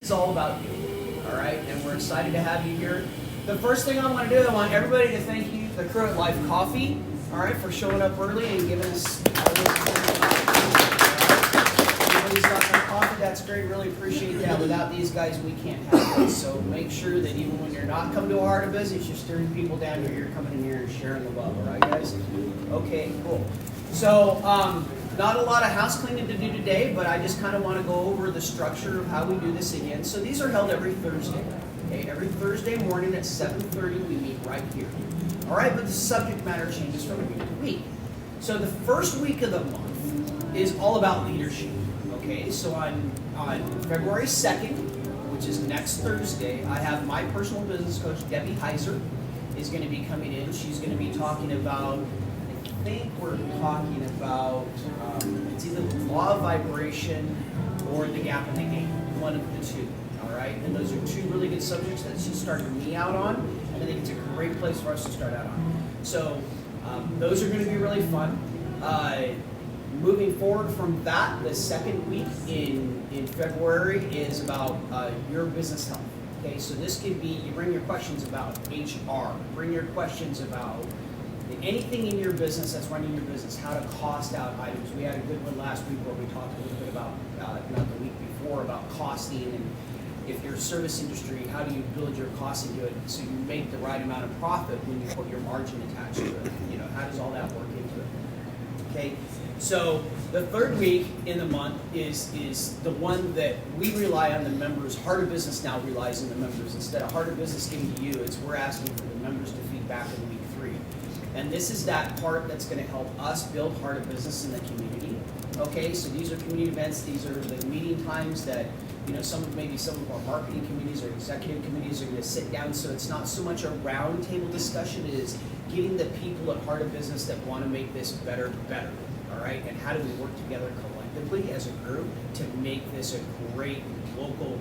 It's all about you, all right? And we're excited to have you here. The first thing I want to do, I want everybody to thank you, the crew at Life Coffee, all right, for showing up early and giving us everybody's got some coffee. That's great. Really appreciate that. Without these guys, we can't have this. So make sure that even when you're not coming to a Heart of Business, you're steering people down here. You're coming in here and sharing the love, all right, guys? Okay, cool. So, not a lot of house cleaning to do today, but I just kind of want to go over the structure of how we do this again. So these are held every Thursday. Okay, every Thursday morning at 7:30 we meet right here. All right, but the subject matter changes from week to week. So the first week of the month is all about leadership. Okay, so on February 2nd, which is next Thursday, I have my personal business coach, Debbie Heiser, is going to be coming in. She's going to be talking about, I think we're talking about, it's either the law of vibration or the gap in the game, one of the two, all right? And those are two really good subjects that she started me out on, and I think it's a great place for us to start out on. So those are going to be really fun. Moving forward from that, the second week in February is about your business health. Okay, so this could be, you bring your questions about HR, bring your questions about anything in your business that's running your business, how to cost out items. We had a good one last week where we talked a little bit about, not the week before, about costing, and if you're a service industry, how do you build your cost into it so you make the right amount of profit when you put your margin attached to it? You know, how does all that work into it? Okay, so the third week in the month is the one that we rely on the members. Heart of Business now relies on the members. Instead of Heart of Business giving to you, it's we're asking for the members to feed back in week 3. And this is that part that's going to help us build Heart of Business in the community. Okay, so these are community events. These are the meeting times that, you know, maybe some of our marketing committees or executive committees are going to sit down. So it's not so much a round table discussion. It is getting the people at Heart of Business that want to make this better. All right, and how do we work together collectively as a group to make this a great local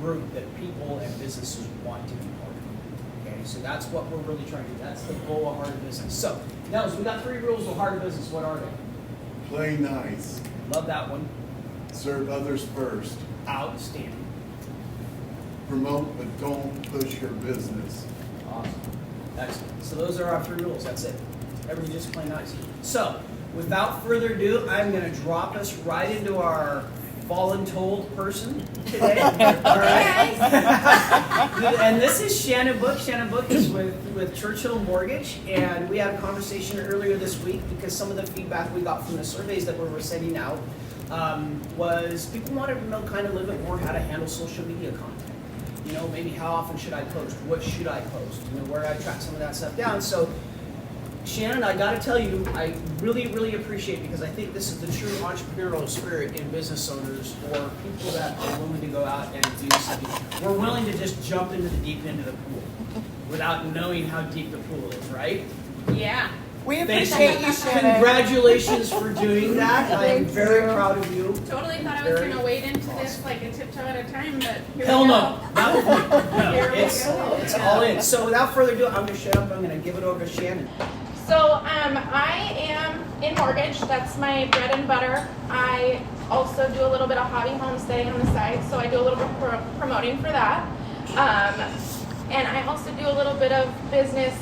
group that people and businesses want to be part of? Okay, so that's what we're really trying to do. That's the goal of Heart of Business. So, Nels, we got 3 rules of Heart of Business. What are they? Play nice. Love that one. Serve others first. Outstanding. Promote but don't push your business. Awesome. Excellent. So those are our 3 rules. That's it. Everybody just play nice. So, without further ado, I'm going to drop us right into our voluntold person today. All right. And this is Shannon Book. Shannon Book is with Churchill Mortgage, and we had a conversation earlier this week because some of the feedback we got from the surveys that we were sending out was people wanted to know kind of a little bit more how to handle social media content. You know, maybe how often should I post? What should I post? You know, where do I track some of that stuff down? So, Shannon, I got to tell you, I really, really appreciate, because I think this is the true entrepreneurial spirit in business owners or people that are willing to go out and do something. We're willing to just jump into the deep end of the pool without knowing how deep the pool is, right? Yeah. We appreciate you, Shannon. Congratulations for doing that. I am very proud of you. Totally thought I was going to wade into this like a tiptoe at a time, but here Hell we go. no. Not with me. No. Here we It's go. all in. So without further ado, I'm going to shut up. I'm going to give it over to Shannon. So I am in mortgage. That's my bread and butter. I also do a little bit of hobby homesteading on the side, so I do a little bit of promoting for that. And I also do a little bit of business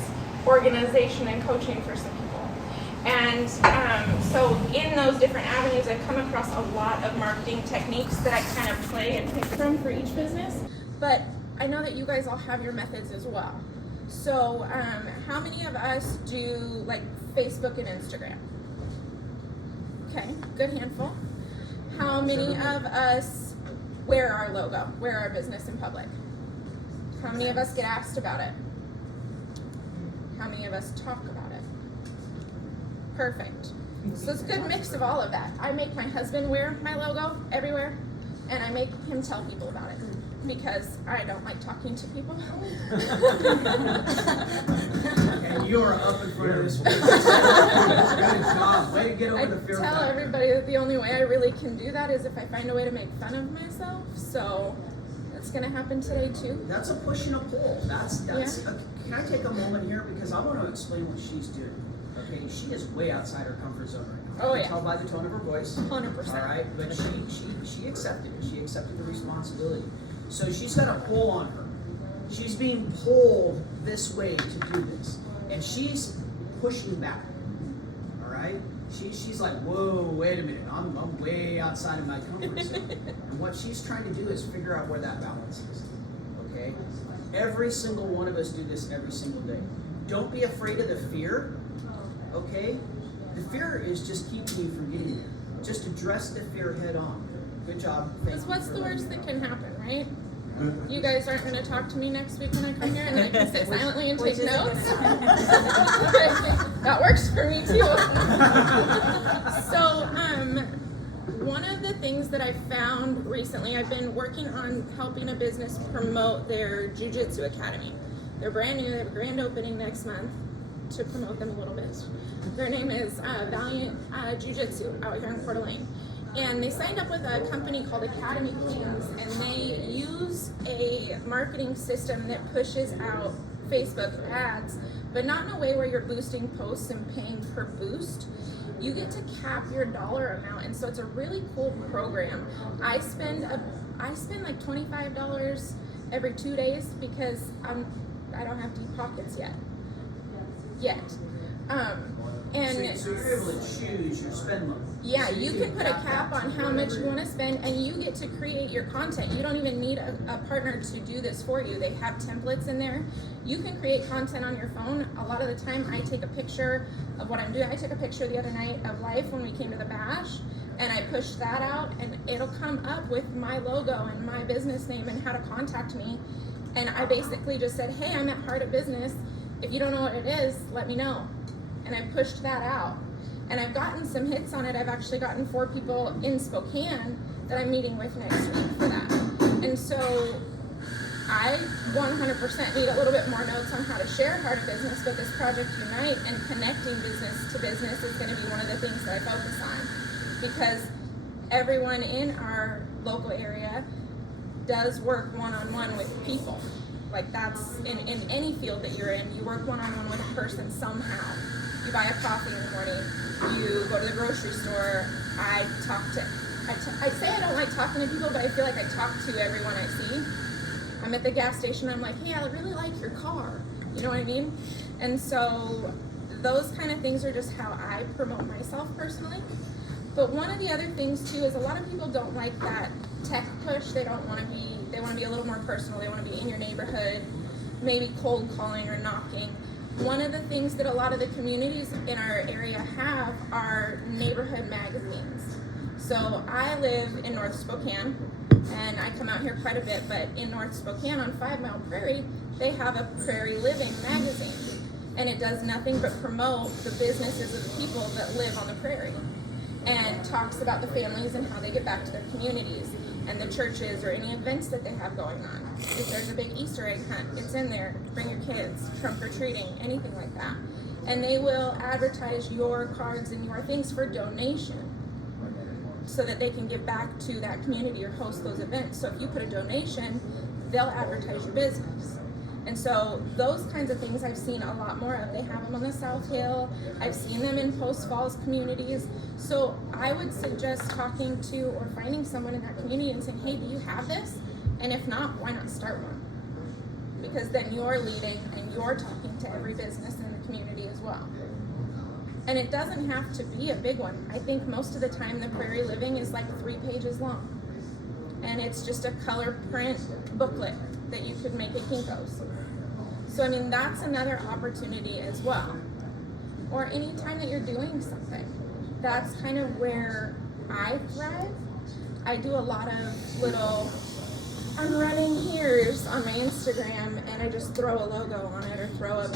organization and coaching for some people. And so in those different avenues, I've come across a lot of marketing techniques that I kind of play and pick from for each business. But I know that you guys all have your methods as well. So how many of us do like Facebook and Instagram? Okay, good handful. How many of us wear our logo, wear our business in public? How many of us get asked about it? How many of us talk about it? Perfect. So it's a good mix of all of that. I make my husband wear my logo everywhere, and I make him tell people about it because I don't like talking to people. And you are up in front of this one. Good job. Way to get over the fear I tell everybody that the only way I really can do that is if I find a way to make fun of myself. So that's going to happen today too. That's a push and a pull. That's Yeah. Can I take a moment here because I want to explain what she's doing. Okay, she is way outside her comfort zone right now. Oh, I can yeah. tell by the tone of her voice. 100%. All right, but she accepted it. She accepted the responsibility. So she's got a pull on her. She's being pulled this way to do this. And she's pushing back. All right? She's like, whoa, wait a minute. I'm way outside of my comfort zone. And what she's trying to do is figure out where that balance is. Okay? Every single one of us do this every single day. Don't be afraid of the fear. Okay? The fear is just keeping you from getting there. Just address the fear head on. Good job. Because what's the worst that can happen, right? You guys aren't going to talk to me next week when I come here and I can sit silently and take notes? That works for me too. So, one of the things that I found recently, I've been working on helping a business promote their Jiu-Jitsu Academy. They're brand new, they have a grand opening next month to promote them a little bit. Their name is Valiant Jiu-Jitsu out here in Coeur d'Alene. And they signed up with a company called Academy Kings, and they use a marketing system that pushes out Facebook ads, but not in a way where you're boosting posts and paying per boost. You get to cap your dollar amount, and so it's a really cool program. I spend like $25 every 2 days because I don't have deep pockets yet. So you're able to choose your spend level. Yeah, So you can put a cap on how much you want to spend, and you get to create your content. You don't even need a partner to do this for you. They have templates in there. You can create content on your phone. A lot of the time I take a picture of what I'm doing. I took a picture the other night of life when we came to the bash, and I pushed that out, and it'll come up with my logo and my business name and how to contact me. And I basically just said, hey, I'm at Heart of Business. If you don't know what it is, let me know. And I pushed that out. And I've gotten some hits on it. I've actually gotten 4 people in Spokane that I'm meeting with next week for that. And so I 100% need a little bit more notes on how to share Heart of Business, but this Project Unite and connecting business to business is going to be one of the things that I focus on, because everyone in our local area does work one-on-one with people. Like that's in any field that you're in, you work one-on-one with a person somehow. You buy a coffee in the morning, you go to the grocery store. I say I don't like talking to people, but I feel like I talk to everyone I see. I'm at the gas station, I'm like, hey, I really like your car. You know what I mean? And so those kind of things are just how I promote myself personally. But one of the other things too is a lot of people don't like that tech push. They want to be a little more personal. They want to be in your neighborhood, maybe cold calling or knocking. One of the things that a lot of the communities in our area have are neighborhood magazines. So I live in North Spokane, and I come out here quite a bit, but in North Spokane on 5 Mile Prairie, they have a Prairie Living magazine. And it does nothing but promote the businesses of the people that live on the prairie, and talks about the families and how they get back to their communities and the churches or any events that they have going on. If there's a big Easter egg hunt, it's in there. Bring your kids, trunk or treating, anything like that. And they will advertise your cards and your things for donation so that they can give back to that community or host those events. So if you put a donation, they'll advertise your business. And so those kinds of things I've seen a lot more of. They have them on the South Hill. I've seen them in Post Falls communities. So I would suggest talking to or finding someone in that community and saying, hey, do you have this? And if not, why not start one? Because then you're leading and you're talking to every business in the community as well. And it doesn't have to be a big one. I think most of the time the Prairie Living is like 3 pages long. And it's just a color print booklet that you could make at Kinko's. So I mean, that's another opportunity as well. Or any time that you're doing something. That's kind of where I thrive. I do a lot of little, I'm running here's on my Instagram, and I just throw a logo on it or throw a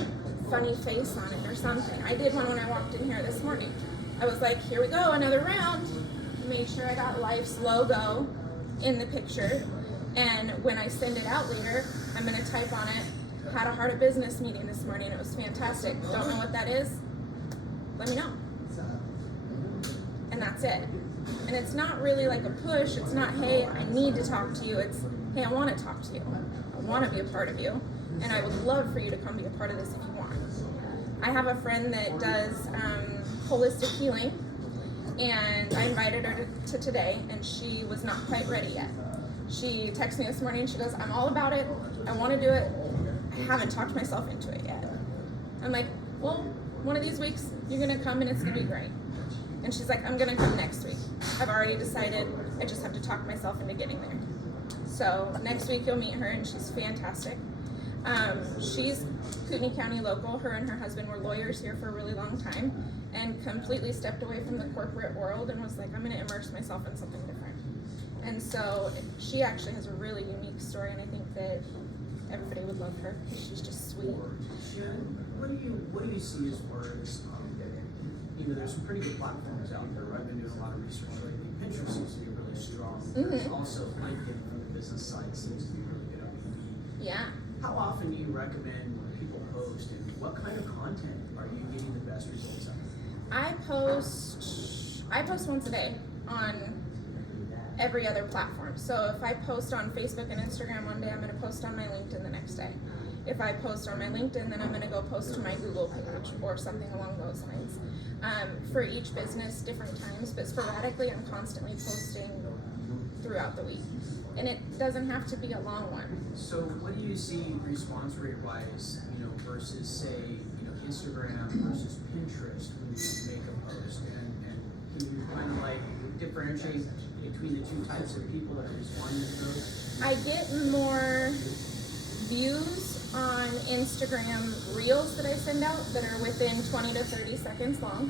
funny face on it or something. I did one when I walked in here this morning. I was like, here we go, another round. Made sure I got Life's logo in the picture. And when I send it out later, I'm going to type on it, had a Heart of Business meeting this morning. It was fantastic. Don't know what that is? Let me know. And that's it. And it's not really like a push. It's not, hey, I need to talk to you. It's, hey, I want to talk to you. I want to be a part of you. And I would love for you to come be a part of this if you want. I have a friend that does holistic healing. And I invited her to today, and she was not quite ready yet. She texted me this morning. She goes, I'm all about it. I want to do it. I haven't talked myself into it yet. I'm like, well, one of these weeks you're going to come and it's going to be great. And she's like, I'm going to come next week. I've already decided. I just have to talk myself into getting there. So next week you'll meet her, and she's fantastic. She's Kootenai County local. Her and her husband were lawyers here for a really long time and completely stepped away from the corporate world and was like, I'm going to immerse myself in something different. And so she actually has a really unique story, and I think that everybody would love her because she's just sweet. Shannon, what do you see as far as, there's some pretty good platforms out there. I've been doing a lot of research lately. Pinterest seems to be really strong. There's also LinkedIn from the business side seems to be really good on Indeed. Yeah. How often do you recommend people post, and what kind of content are you getting the best results out of? I post once a day on every other platform. So if I post on Facebook and Instagram one day, I'm going to post on my LinkedIn the next day. If I post on my LinkedIn, then I'm going to go post to my Google page or something along those lines. For each business, different times, but sporadically, I'm constantly posting throughout the week. And it doesn't have to be a long one. So what do you see response rate wise, versus say, Instagram versus Pinterest when you make a post? And can you kind of like differentiate between the two types of people that are responding to those? I get more views on Instagram reels that I send out that are within 20 to 30 seconds long.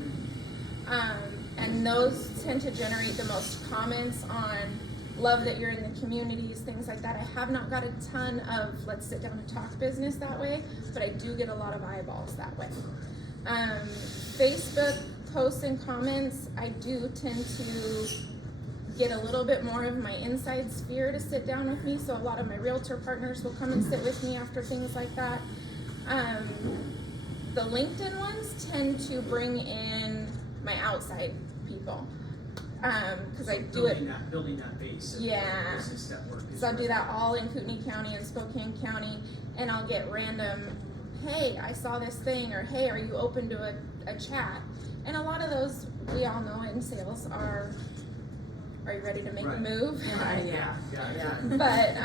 And those tend to generate the most comments on love that you're in the communities, things like that. I have not got a ton of let's sit down and talk business that way, but I do get a lot of eyeballs that way. Facebook posts and comments, I do tend to get a little bit more of my inside sphere to sit down with me, so a lot of my realtor partners will come and sit with me after things like that. The LinkedIn ones tend to bring in my outside people, because I do it. Building that base. Yeah. Business network. So I do that all in Kootenai County and Spokane County, and I'll get random, hey, I saw this thing, or hey, are you open to a chat? And a lot of those, we all know in sales are you ready to make a move? Yeah. But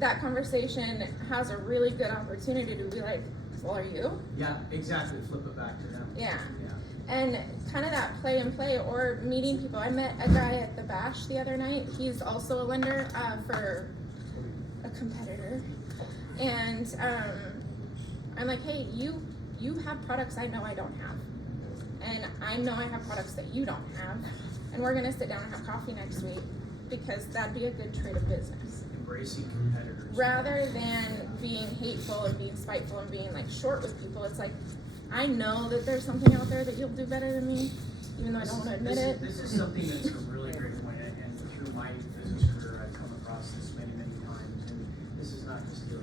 that conversation has a really good opportunity to be like, well, are you? Yeah, exactly. Flip it back to them. Yeah. And kind of that play and play, or meeting people. I met a guy at the Bash the other night. He's also a lender for a competitor. And I'm like, hey, you have products I know I don't have. And I know I have products that you don't have. And we're going to sit down and have coffee next week, because that'd be a good trade of business. Embracing competitors. Rather than being hateful and being spiteful and being like short with people, it's like, I know that there's something out there that you'll do better than me, even though I don't want to admit it. This is something that's a really great point, and through my business career, I've come across this many, many times. And this is not just your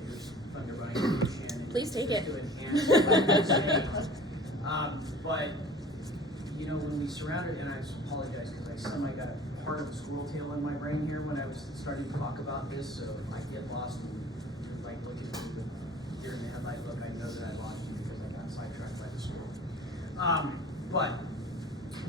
thunder running, Shannon. Please take it. To enhance what you're saying. But when we surrounded, and I apologize because I semi got part of the squirrel tail in my brain here when I was starting to talk about this, so if I get lost and like look at me with deer in the headlight look, I know that I lost you because I got sidetracked by the squirrel. But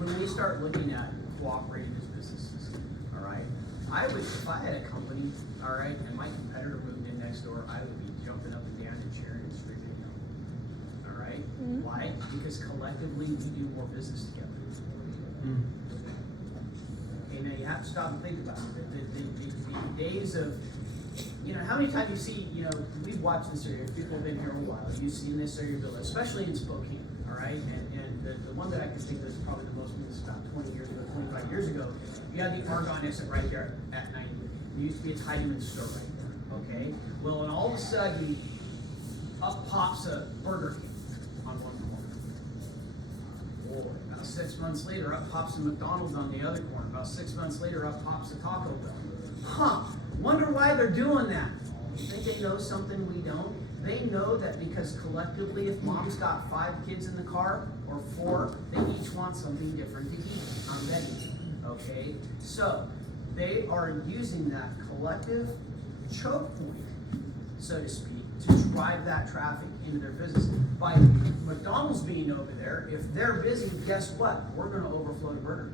when we start looking at cooperating as businesses, all right, if I had a company, all right, and my competitor moved in next door, I would be jumping up and down and cheering and screaming, all right? Mm-hmm. Why? Because collectively we do more business together. Okay, now you have to stop and think about it. The days of, how many times you see, we've watched this area, people have been here a while, you've seen this area built, especially in Spokane, all right? And the one that I can think of is probably the most famous, about 20 years ago, 25 years ago, you had the Argonne exit right there at 90. There used to be a Tidyman store right there, okay? Well, and all of a sudden, up pops a Burger King on one corner. Boy, about 6 months later, up pops a McDonald's on the other corner. About 6 months later, up pops a Taco Bell. Wonder why they're doing that. You think they know something we don't? They know that because collectively, if mom's got 5 kids in the car, or 4, they each want something different to eat. I'm betting you, okay? So, they are using that collective choke point, so to speak, to drive that traffic into their business. By McDonald's being over there, if they're busy, guess what? We're going to overflow to Burger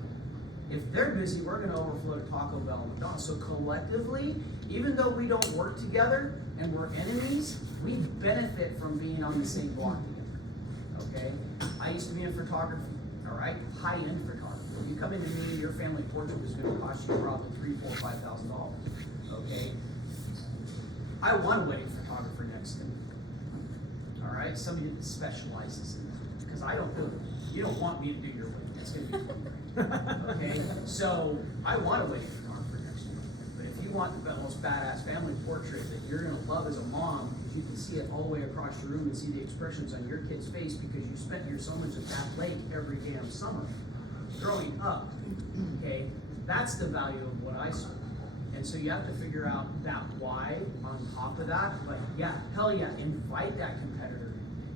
King. If they're busy, we're gonna overflow to Taco Bell and McDonald's. So collectively, even though we don't work together and we're enemies, we benefit from being on the same block together, okay? I used to be in photography, all right? High-end photography. If you come into me, your family portrait was gonna cost you probably $3,000, $4,000, $5,000, okay? I want a wedding photographer next to me, all right? Somebody that specializes in that, because I don't do it. You don't want me to do your wedding. It's gonna be okay, so I want a wedding photographer next to you. But if you want the most badass family portrait that you're gonna love as a mom, because you can see it all the way across your room and see the expressions on your kid's face because you spent your summers at that lake every damn summer growing up. Okay, that's the value of what I serve. And so you have to figure out that why on top of that. But yeah, hell yeah, invite that competitor.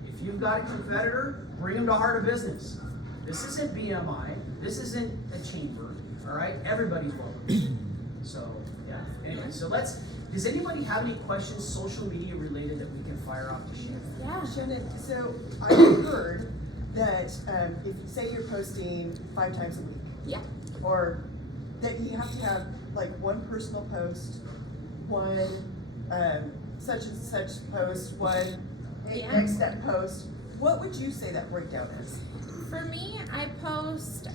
If you've got a competitor, bring them to Heart of Business. This isn't BMI. This isn't a chamber. All right, everybody's welcome. So yeah. Anyway, so does anybody have any questions, social media related, that we can fire off to Shannon? Yeah. Shannon, so I heard that if you say you're posting 5 times a week, Yeah. or that you have to have like one personal post, one such and such post, one Yeah. next step post, what would you say that breakdown is? For me, I post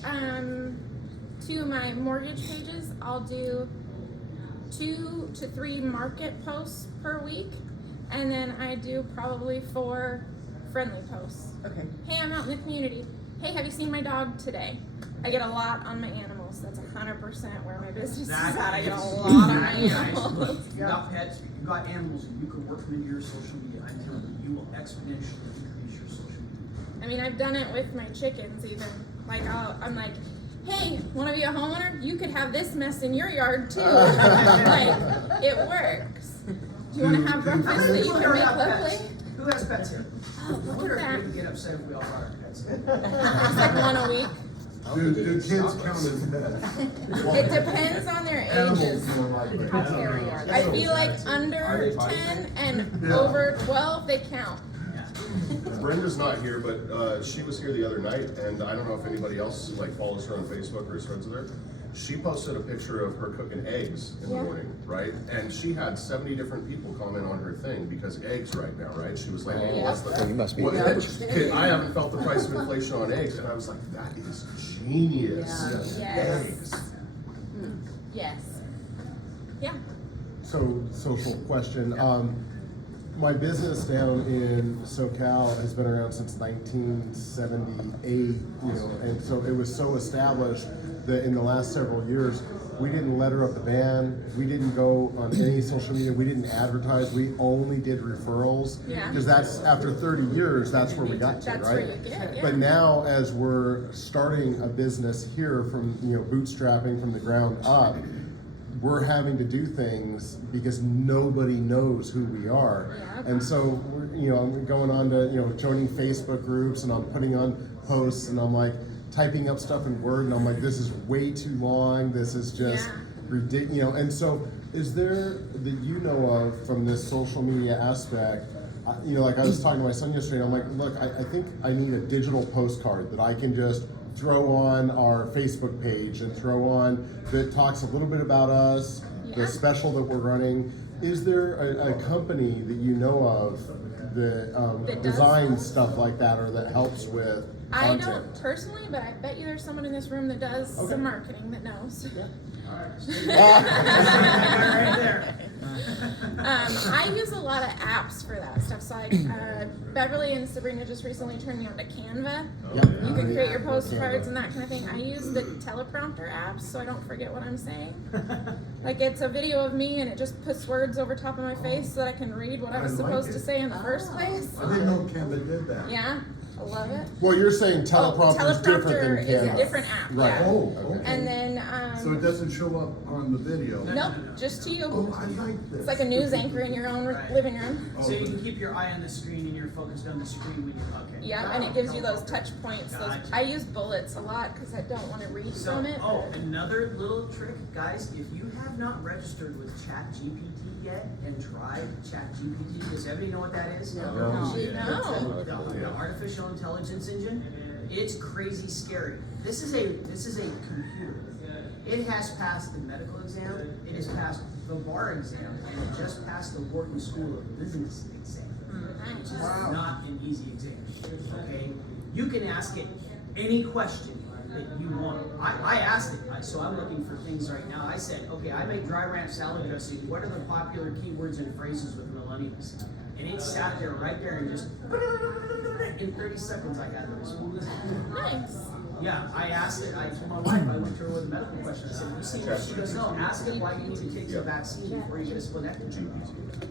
to my mortgage pages. I'll do 2 to 3 market posts per week, and then I do probably 4 friendly posts. Okay. Hey, I'm out in the community. Hey, have you seen my dog today? I get a lot on my animals. That's 100% where my business is at. I get a lot on my animals. Look, if you got pets, if you got animals, and you can work them into your social media, I'm telling you, you will exponentially increase your social media. I mean, I've done it with my chickens even. Like, I'm like, hey, wanna be a homeowner? You could have this mess in your yard too. Like, it works. Do you wanna have breakfast that you can make locally? Who has pets here? Oh, I look wonder at if we that. would get upset if we all brought our pets in. It's like 1 a week. Do kids count as pets? It depends on their ages. Animals more likely. How scary are they? I feel like under 10 and over 12, they count. Brenda's not here, but she was here the other night, and I don't know if anybody else like follows her on Facebook or is friends with her. She posted a picture of her cooking eggs in the Yeah. morning, right? And she had 70 different people comment on her thing because eggs right now, right? She was like, oh, Yeah. that's the You must be What- rich. I haven't felt the price of inflation on eggs, and I was like, that is genius. Yes. Eggs. Yes. Yeah. So, social question. My business down in SoCal has been around since 1978, and so it was so established that in the last several years, we didn't letter up the van, we didn't go on any social media, we didn't advertise, we only did referrals. Yeah. Because that's, after 30 years, that's where we got to, That's right? where you get, yeah. But now, as we're starting a business here from, bootstrapping from the ground up, we're having to do things because nobody knows who we are. Yeah. And so, I'm going on to, joining Facebook groups, and I'm putting on posts, and I'm like typing up stuff in Word, and I'm like, this is way too long, this is just Yeah. ridiculous, and so is there, that you know of from this social media aspect, like I was talking to my son yesterday, and I'm like, look, I think I need a digital postcard that I can just throw on our Facebook page and throw on that talks a little bit about us, Yeah. the special that we're running. Is there a company that you know of that That does designs stuff like that, or that helps with I content? don't personally, but I bet you there's someone in this room that does Okay. some marketing that knows. Right there. I use a lot of apps for that stuff. So like Beverly and Sabrina just recently turned me on to Canva. Yep. You can create your postcards and that kind of thing. I use the teleprompter apps so I don't forget what I'm saying. Like it's a video of me and it just puts words over top of my face so that I can read what I was I like supposed to it. say in the first place. I didn't know Canva did that. Yeah, I love it. Well, you're saying teleprompter is different than teleprompter is Canva. a different app. Right. Yeah. Oh, okay. And then So it doesn't show up on the video? nope, just to you. Oh, I like this. It's like a news anchor in your own Right. living room. So you can keep your eye on the screen and you're focused on the screen when you're okay. Yeah, and it gives you those touch points. Those, Gotcha. I use bullets a lot because I don't want to read So, from it. but- another little trick, guys, if you have not registered with ChatGPT yet and tried ChatGPT, does everybody know what that is? No. The artificial intelligence engine, it's crazy scary. This is a computer. It has passed the medical exam, it has passed the bar exam, and it just passed the Wharton School of Business exam. Which is not an easy exam, okay? You can ask it any question that you want. I asked it, so I'm looking for things right now. I said, okay, I make dry ranch salad dressing. What are the popular keywords and phrases with millennials? And it sat there right there and just, in 30 seconds I got the response. Nice. Yeah, I asked it, I told my wife, I went to her with a medical question. I said, you see this? She goes, no, ask it why you need to take the vaccine before you get a splenectomy.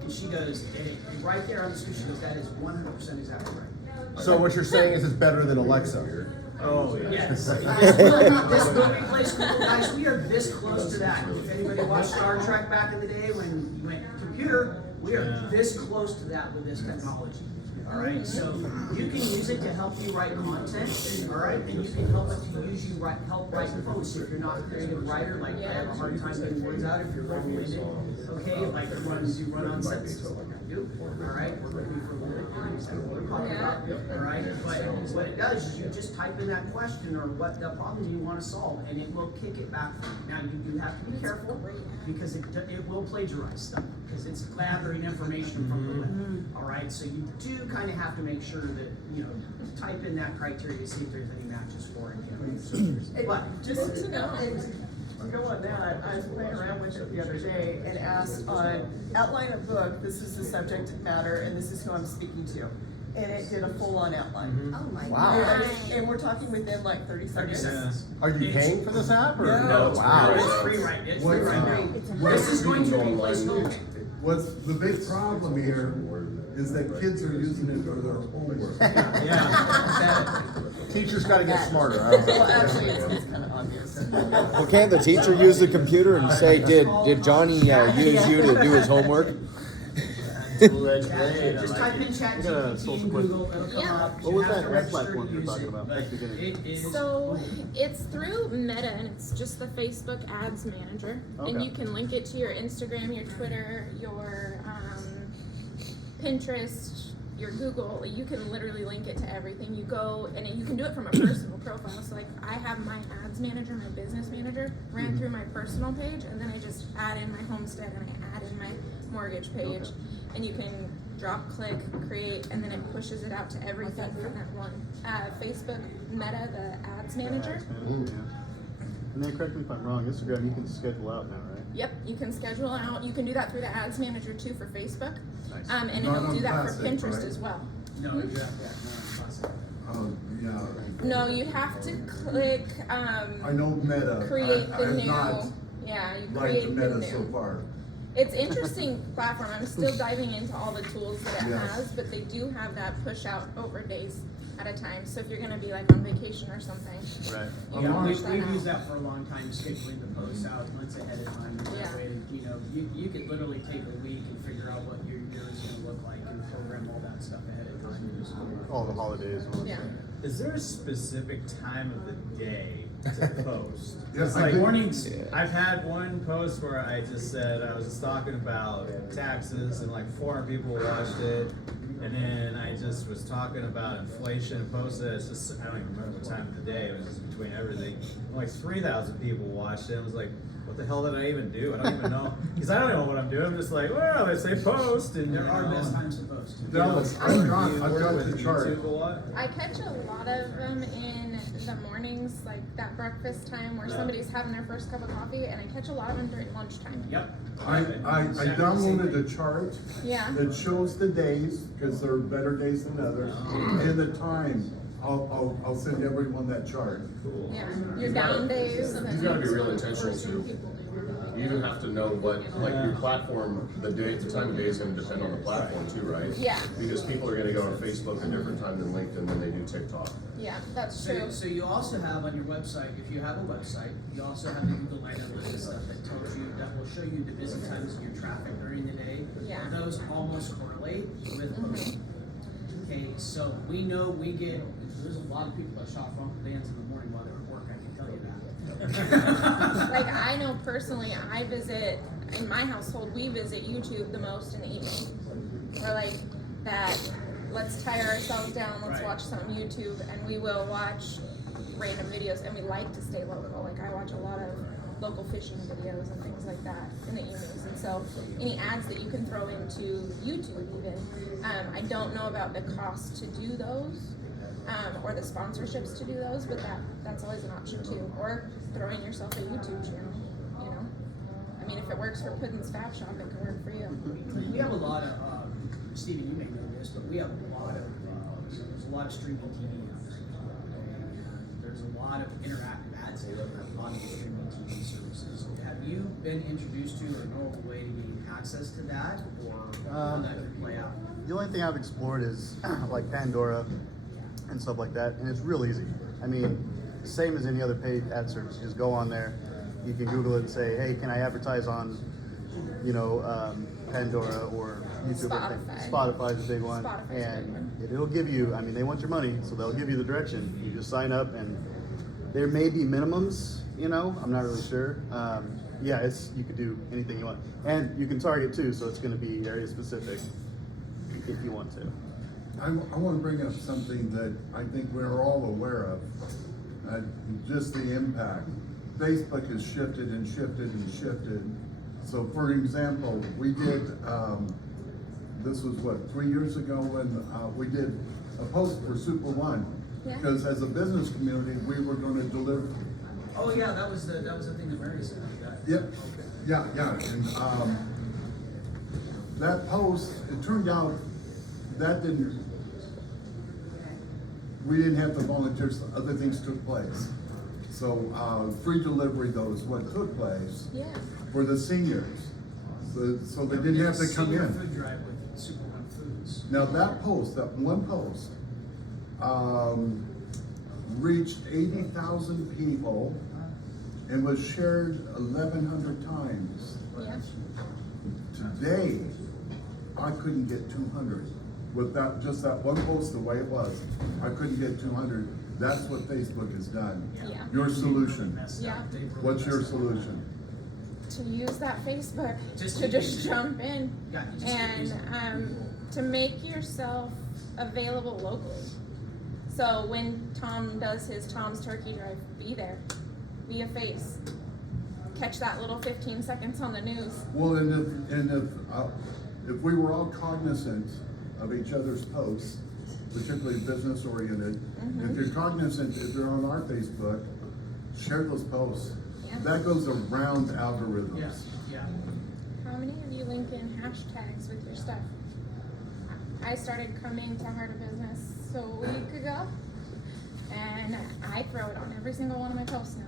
And she goes, and right there on the screen, she goes, that is 100% exactly right. So what you're saying is it's better than Alexa? Oh, yeah. Yes. This movie plays cool, guys. We are this close to that. If anybody watched Star Trek back in the day when you went computer, we are this close to that with this technology. All right, so you can use it to help you write content. All right, and you can help it to use you help write posts if you're not a creative writer. Like I have a hard time getting words out if you're long-winded. Okay, like you run on sentences like I do. All right, work with me for a little bit. Understand what we're talking about. All right, but what it does is you just type in that question or what the problem you want to solve, and it will kick it back for you. Now you do have to be careful because it will plagiarize stuff because it's gathering information from the web. All right, so you do kind of have to make sure that type in that criteria to see if there's any matches for it. But Just to know, and to go on that, I was playing around with it the other day and asked on outline a book, this is the subject matter, and this is who I'm speaking to. And it did a full-on outline. Oh my Wow. God. And we're talking within like 30 seconds. Are you paying for this app or? No, it's Wow. free right. It's What- free right now. This is going to replace Google. What's the big problem here is that kids are using it for their homework. Yeah. Teachers gotta get smarter. I don't know. Well, actually, it's kind of obvious. Well, can't the teacher use the computer and say, did Johnny use you to do his homework? Just type in ChatGPT in Google, it'll come Yeah. up. What You was have that to red register flag to one you're use talking it, about but at the beginning? it is. So it's through Meta and it's just the Facebook Ads Manager, and Okay. you can link it to your Instagram, your Twitter, your Pinterest, your Google. You can literally link it to everything. You go and you can do it from a personal profile. So like I have my Ads Manager, my Business Manager ran through my personal page, and then I just add in my homestead and I add in my mortgage page, and you can drop, click, create, and then it pushes it out to everything from that one. Facebook Meta, the Ads Manager. And then correct me if I'm wrong, Instagram you can schedule out now, right? Yep, you can schedule out. You can do that through the Ads Manager too for Facebook, Nice. and Not it'll on do that for Classic, Pinterest right? as well. No, exactly. Yeah. No, you have to click I know Meta. create I the have new. not Yeah, you liked create the Meta new. so far. It's interesting platform. I'm still diving into all the tools that it Yes. has, but they do have that push out over days at a time. So if you're gonna be like on vacation or something, Right. Yeah, push that we've out. used that for a long time, scheduling the posts out months ahead of time. And Yeah. that way, you could literally take a week and figure out what your year is gonna look like and program all that stuff ahead of time. All the holidays and all that Yeah. stuff. Is there a specific time of the day to post? Yes, It's I like think- mornings. I've had one post where I just said I was just talking about taxes and like 400 people watched it, and then I just was talking about inflation and posted it. It's just I don't even remember what time of the day. It was just between everything. Like 3,000 people watched it. I was like, what the hell did I even do? I don't even know because I don't know what I'm doing. I'm just like, well, they say post, and There are best times to post. Dallas, Do I've you got work with the chart. YouTube a lot? I catch a lot of them in the mornings, like that breakfast time where Yeah. somebody's having their first cup of coffee, and I catch a lot of them during lunchtime. Yep. I downloaded a chart Yeah. that shows the days, because there are better days than others, and the time. I'll send everyone that chart. Cool. Yeah. Your down days. And then You gotta be real intentional too. You even have to know what, like your platform, the time of day is gonna depend on the platform too, right? Yeah. Because people are gonna go on Facebook a different time than LinkedIn than they do TikTok. Yeah, that's true. So you also have on your website, if you have a website, you also have the Google Analytics stuff that tells you, that will show you the busy times of your traffic during the day. Yeah. Those almost correlate with posting. Okay, so we know there's a lot of people that shop for Uncle Dan's in the morning while they're at work, I can tell you that. Like I know personally, I visit in my household. We visit YouTube the most in the evening. We're like that. Let's tire ourselves down. Let's Right. watch some YouTube, and we will watch random videos. And we like to stay local. Like I watch a lot of local fishing videos and things like that in the evenings. And so any ads that you can throw into YouTube even, I don't know about the cost to do those, or the sponsorships to do those, but that's always an option too. Or throwing yourself a YouTube channel, you know. I mean, if it works for Puddin's Fab Shop, it can work for you. We have a lot of, Stephen, you may know this, but we have a lot of, there's a lot of streaming TV now. And there's a lot of interactive ads that have a lot of streaming TV services. Have you been introduced to or know a way to gain access to that, or how that could play out? The only thing I've explored is like Pandora and stuff like that, and it's real easy. I mean, same as any other paid ad service. You just go on there, you can Google it and say, hey, can I advertise on, you know, Pandora or YouTube? Spotify's a big one. And it'll give you, I mean, they want your money, so they'll give you the direction. You just sign up, and there may be minimums, you know, I'm not really sure. Yeah, you could do anything you want. And you can target too, so it's gonna be area specific if you want to. I want to bring up something that I think we're all aware of, just the impact. Facebook has shifted and shifted and shifted. So for example, we did, this was what, 3 years ago when we did a post for Super One. Yeah. Because as a business community, we were going to deliver. Oh yeah, that was the thing that Mary said. Yep, yeah, and that post, it turned out that we didn't have the volunteers, other things took place. So free delivery, though, is what took place for the seniors. So they didn't have to come Senior in. food drive with Super One Foods. Now that post, that one post, reached 80,000 people and was shared 1,100 times. Yeah. Today, I couldn't get 200 with just that one post the way it was. I couldn't get 200. That's what Facebook has done. Yeah. Your solution. Yeah. What's your solution? To use that Facebook Just to keep just using it. jump in Yeah, you just keep using it. and to make yourself available locally. So when Tom does his Tom's Turkey Drive, be there, be a face, catch that little 15 seconds on the news. Well, if we were all cognizant of each other's posts, particularly business oriented, if you're cognizant, if you're on our Facebook, share those posts. Yeah. That goes around algorithms. Yes, yeah. How many of you link in hashtags with your stuff? I started coming to Heart of Business a week ago, and I throw it on every single one of my posts now.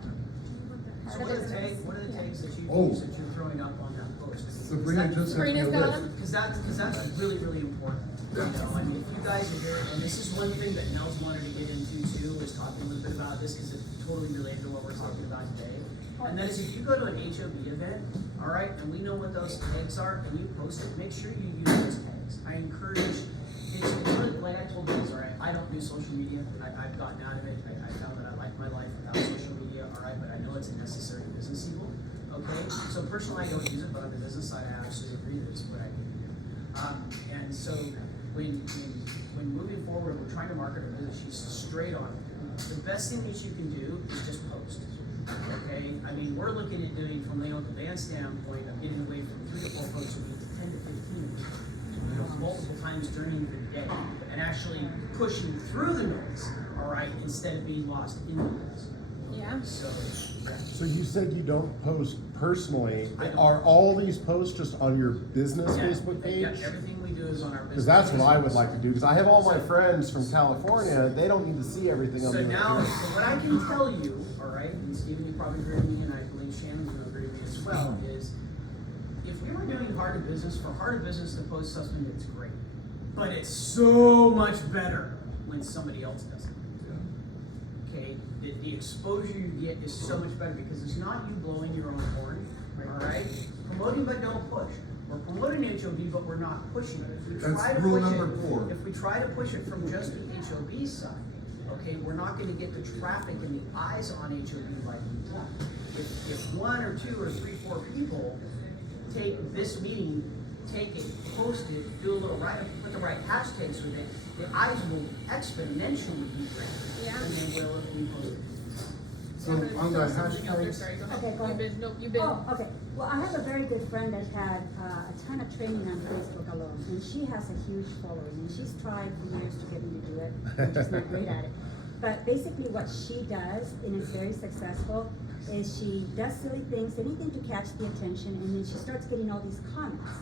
So what are the tags that you Oh. use that you're throwing up on that post? Sabrina just sent me a Sabrina's got list. them. Because that's really, really important. You know, I mean, if you guys are here, and this is one thing that Nels wanted to get into too, was talking a little bit about this because it's totally related to what we're talking about today. And that is if you go to an HOB event, all right, and we know what those tags are, and you post it, make sure you use those tags. I encourage, it's really, like I told you, all right, I don't do social media. I've gotten out of it. I found that I like my life without social media, all right, but I know it's a necessary business evil, okay? So personally, I don't use it, but on the business side, I absolutely agree that it's what I need to do. And so when moving forward, we're trying to market our business, she's straight on it. The best thing that you can do is just post. Okay, I mean, we're looking at doing from the Uncle Dan standpoint of getting away from 3 to 4 posts a week to 10 to 15, you know, multiple times during the day, and actually pushing through the noise, all right, instead of being lost in the noise. Yeah. So you said you don't post personally. I don't. Are all these posts just on your business Yeah, Facebook page? Yeah, everything we do is on our business. Because that's what I would page. like to do, because I have all my friends from California, they don't need to see everything I'm So doing. now, so what I can tell you, all right, and Stephen, you probably agree with me, and I believe Shannon will agree with me as well, is if we were doing Heart of Business, for Heart of Business to post something, it's great. But it's so much better when somebody else does it. Okay, the exposure you get is so much better because it's not you blowing your own horn, all right? Promoting but don't push. We're promoting HOB, but we're not pushing it. If we That's try to rule push number it, 4. if we try to push it from just the HOB side, okay, we're not going to get the traffic and the eyes on HOB like we want. If 1 or 2 or 3, 4 people take this meeting, take it, post it, do a little write-up, put the right hashtags with it, the eyes will exponentially be greater Yeah. than they will if we post it. So on the hashtag, Sorry, go ahead. Okay, go ahead. You've been. Oh, okay. Well, I have a very good friend that had a ton of training on Facebook alone, and she has a huge following, and she's tried for years to get me to do it, and she's not great at it. But basically what she does, and is very successful, is she does silly things, anything to catch the attention, and then she starts getting all these comments.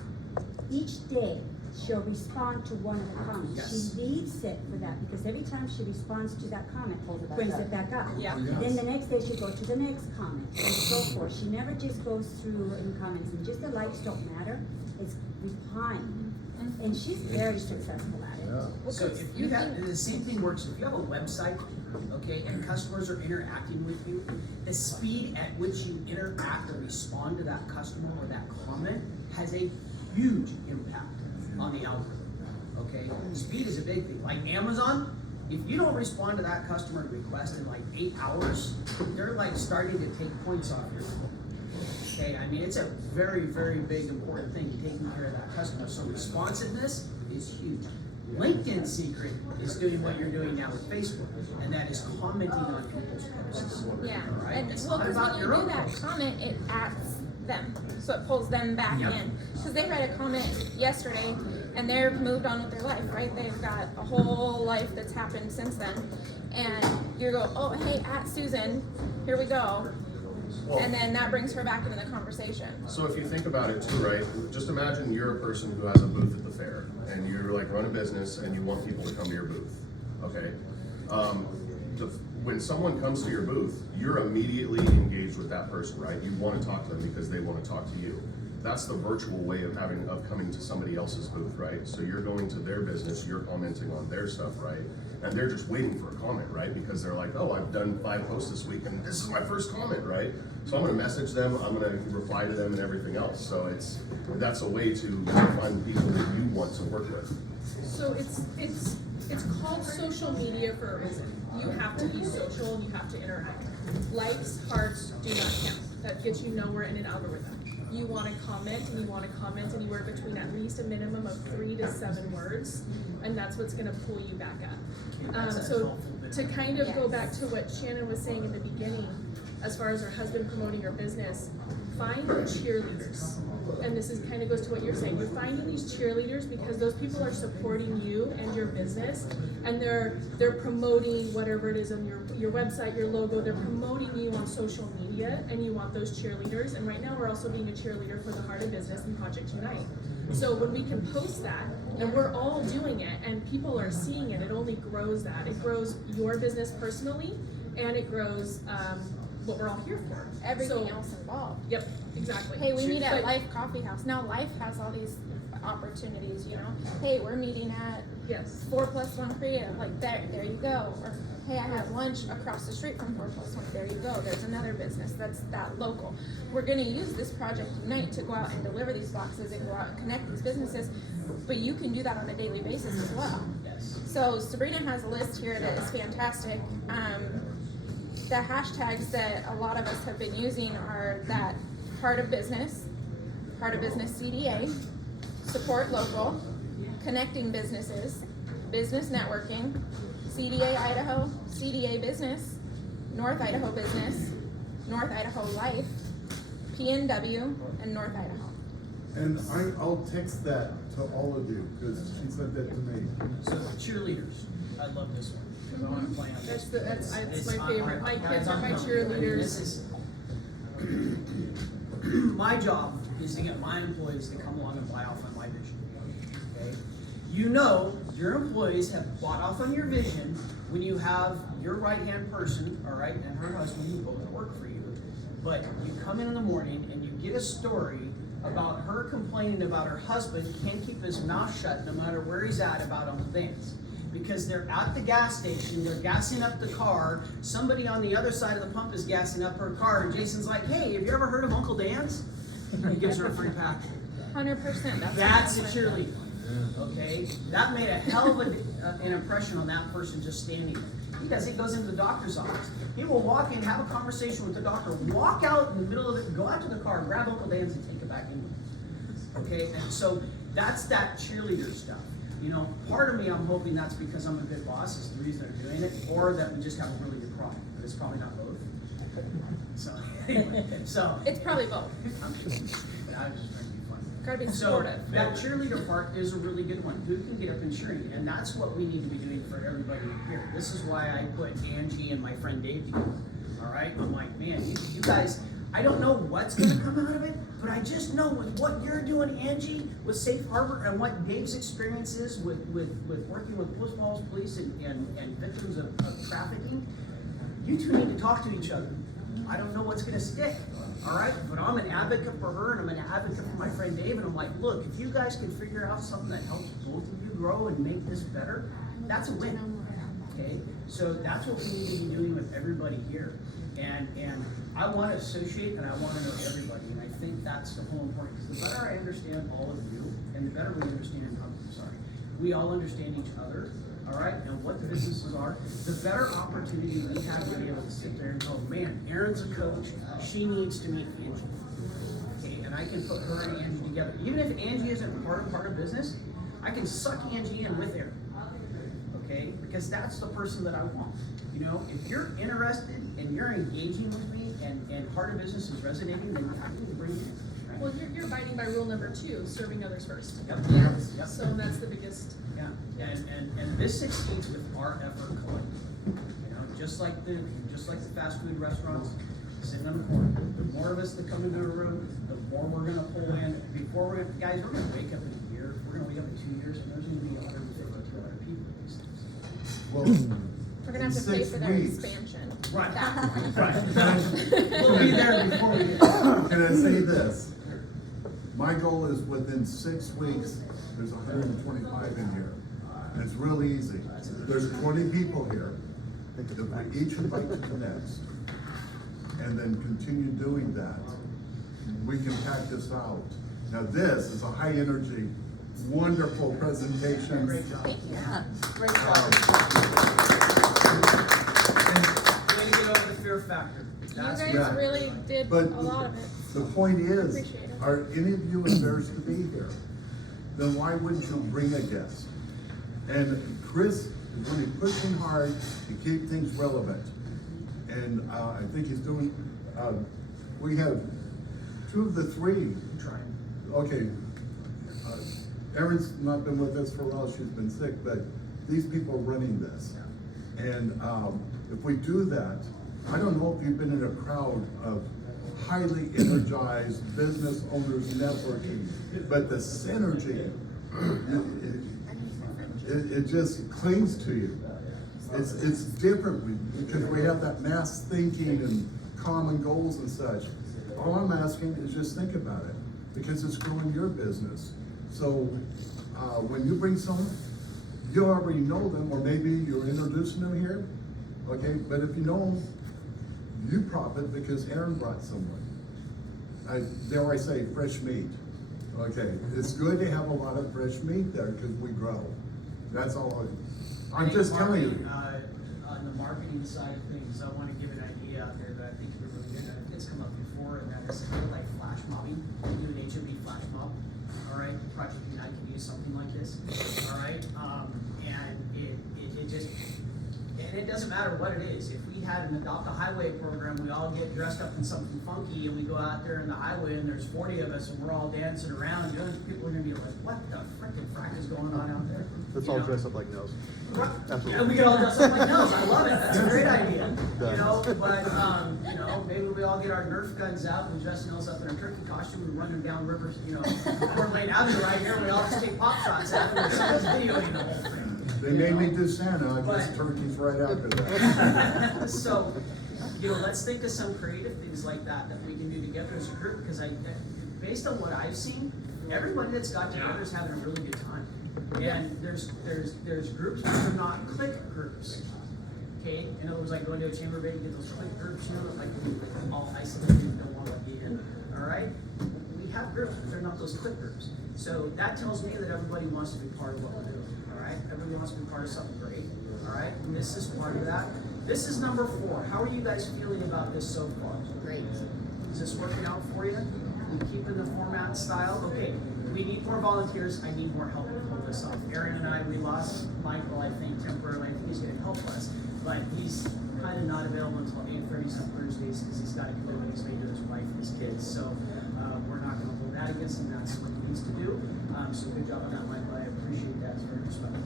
Each day, she'll respond to one of the comments. Yes. She leaves it for that, because every time she responds to that comment, brings it back up. Yeah. Then the next day she'll go to the next comment, and so forth. She never just goes through in comments, and just the likes don't matter, it's replying. And she's very successful at it. So if you have, the same thing works, if you have a website, okay, and customers are interacting with you, the speed at which you interact or respond to that customer or that comment has a huge impact on the algorithm, okay? Speed is a big thing. Like Amazon, if you don't respond to that customer request in like 8 hours, they're like starting to take points off your phone. Okay, I mean, it's a very, very big important thing, taking care of that customer. So responsiveness is huge. LinkedIn's secret is doing what you're doing now with Facebook, and that is commenting on people's posts. Yeah, All right? and It's well, not because about when you your do own that post. comment, it adds them, so it pulls them back Yep. in. Because they read a comment yesterday, and they're moved on with their life, right? They've got a whole life that's happened since then, and you go, oh, hey, at Susan, here we go, and then that brings her back into the conversation. So if you think about it too, right, just imagine you're a person who has a booth at the fair, and you're like run a business and you want people to come to your booth, okay? When someone comes to your booth, you're immediately engaged with that person, right? You want to talk to them because they want to talk to you. That's the virtual way of coming to somebody else's booth, right? So you're going to their business, you're commenting on their stuff, right? And they're just waiting for a comment, right? Because they're like, oh, I've done 5 posts this week and this is my first comment, right? So I'm gonna message them, I'm gonna reply to them and everything else. So that's a way to find people that you want to work with. So it's called social media for a reason. You have to be social and you have to interact. Likes, hearts do not count. That gets you nowhere in an algorithm. You want to comment and you want to comment anywhere between at least a minimum of 3 to 7 words, and that's what's going to pull you back up. So to kind of go back to what Shannon was saying in the beginning, as far as her husband promoting her business, find cheerleaders. And this is kind of goes to what you're saying. You're finding these cheerleaders because those people are supporting you and your business, and they're promoting whatever it is on your website, your logo. They're promoting you on social media, and you want those cheerleaders. And right now, we're also being a cheerleader for the Heart of Business and Project Unite. So when we can post that, and we're all doing it, and people are seeing it, it only grows that. It grows your business personally, and it grows what we're all here for. Everything else involved. Yep, exactly. Hey, we meet at But- Life Coffee House. Now Life has all these opportunities, you know. Hey, we're meeting at Yes. 4+1 Creative. Like there you go. Or hey, I had lunch across the street from 4+1. There you go. There's another business that's that local. We're gonna use this Project Unite to go out and deliver these boxes and go out and connect these businesses. But you can do that on a daily basis as well. So Sabrina has a list here that is fantastic. The hashtags that a lot of us have been using are that Heart of Business CDA, support local, connecting businesses, business networking, CDA Idaho, CDA Business, North Idaho Business, North Idaho Life, PNW, and North Idaho. and I'll text that to all of you, because she sent that to me. So cheerleaders, I love this one, because I want to play on this. That's It's my favorite. My kids are my cheerleaders. My job is to get my employees to come along and buy off on my vision, okay? You know, your employees have bought off on your vision when you have your right-hand person, all right, and her husband, who both work for you. But you come in the morning and you get a story about her complaining about her husband can't keep his mouth shut no matter where he's at about Uncle Dan's. Because they're at the gas station, they're gassing up the car, somebody on the other side of the pump is gassing up her car, and Jason's like, hey, have you ever heard of Uncle Dan's? And he gives her a free pack. 100%. That's a cheerleader, okay? That made a hell of an impression on that person just standing there. He does, he goes into the doctor's office. He will walk in, have a conversation with the doctor, walk out in the middle of it, go out to the car, grab Uncle Dan's and take it back in. Okay, and so that's that cheerleader stuff. You know, part of me, I'm hoping that's because I'm a good boss is the reason they're doing it, or that we just have a really good product, but it's probably not both. So, anyway, so. It's probably both. I'm just trying to be funny. Gotta be So supportive. that cheerleader part is a really good one. Who can get up and cheering? And that's what we need to be doing for everybody here. This is why I put Angie and my friend Dave together. All right? I'm like, man, you guys, I don't know what's gonna come out of it, but I just know with what you're doing, Angie, with Safe Harbor and what Dave's experience is with working with Post Falls Police and victims of trafficking, you two need to talk to each other. I don't know what's gonna stick, all right? But I'm an advocate for her and I'm an advocate for my friend Dave, and I'm like, look, if you guys can figure out something that helps both of you grow and make this better, that's a win, okay? So that's what we need to be doing with everybody here. And I wanna associate and I wanna know everybody, and I think that's the whole important, because the better I understand all of you, and the better we understand, we all understand each other, all right, and what the businesses are, the better opportunity we have to be able to sit there and go, man, Erin's a coach, she needs to meet Angie. Okay, and I can put her and Angie together. Even if Angie isn't part of business, I can suck Angie in with Erin. Okay, because that's the person that I want. You know, if you're interested and you're engaging with me and Heart of Business is resonating, then I need to bring you in. Right? Well, you're abiding by rule number 2, serving others first. Yep. Yeah. Yep. So that's the biggest. Yeah, and this succeeds with our effort collectively. You know, just like the fast food restaurants sitting on the corner. The more of us that come into a room, the more we're gonna pull in. We're gonna wake up in a year. We're gonna wake up in 2 years, and there's gonna be 150 or 200 people in these things. Well, We're gonna have to pay for their expansion. Right, right. We'll be there before we get there. Can I say this? My goal is within 6 weeks, there's 125 in here. It's real easy. There's 20 people here. If we each invite to the next, and then continue doing that, we can pack this out. Now this is a high energy, wonderful presentation. Great job. Yeah. Great job. Way to get over the fear factor. You That's guys yeah. really did But a lot of it. the point is, Appreciate it. are any of you embarrassed to be here? Then why wouldn't you bring a guest? And Chris is really pushing hard to keep things relevant. And I think he's doing, we have 2 of the 3. Trying. Okay, Erin's not been with us for a while, she's been sick, but these people are running this. And if we do that, I don't know if you've been in a crowd of highly energized business owners networking, but the synergy, it just clings to you. It's different because we have that mass thinking and common goals and such. All I'm asking is just think about it, because it's growing your business. So when you bring someone, you already know them, or maybe you're introducing them here, okay? But if you know them, you profit because Erin brought someone. Dare I say, fresh meat. Okay, it's good to have a lot of fresh meat there because we grow. That's all I'm just telling you. On the marketing side of things, I want to give an idea out there that I think we're really good at. It's come up before, and that is kind of like flash mobbing. We do an HOB flash mob. All right, Project Unite can use something like this. All right, and it just, and it doesn't matter what it is. If we had an Adopt a Highway program, we all get dressed up in something funky, and we go out there in the highway, and there's 40 of us, and we're all dancing around. People are gonna be like, "What the frickin' frack is going on out there?" Let's all dress up like Nels. Absolutely. And we get all dressed up like Nels. I love it. That's a great idea. You know, but maybe we all get our Nerf guns out and dress Nels up in a turkey costume and run them down rivers. Coeur d'Alene Avenue right here. We all just take pop shots at them and someone's videoing the whole thing. They made me do Santa, I guess turkey's right after that. So, let's think of some creative things like that we can do together as a group, because based on what I've seen, everybody that's got together is having a really good time. And there's groups, but they're not click groups. Okay? In other words, like going to a chamber meeting, get those click groups, like we're all isolated and don't want to be in. All right? We have groups, but they're not those click groups. So that tells me that everybody wants to be part of what we're doing. All right? Everybody wants to be part of something great. All right? And this is part of that. This is number 4. How are you guys feeling about this so far? Great. Is this working out for you? You keeping the format style? Okay, we need more volunteers. I need more help to pull this off. Erin and I, we lost Michael, I think, temporarily. I think he's going to help us. But he's kind of not available until 8:30 some Thursdays because he's got a commitment he's made to his wife and his kids. So we're not going to hold that against him. That's what he needs to do. So good job on that, Michael. I appreciate that. It's very respectful.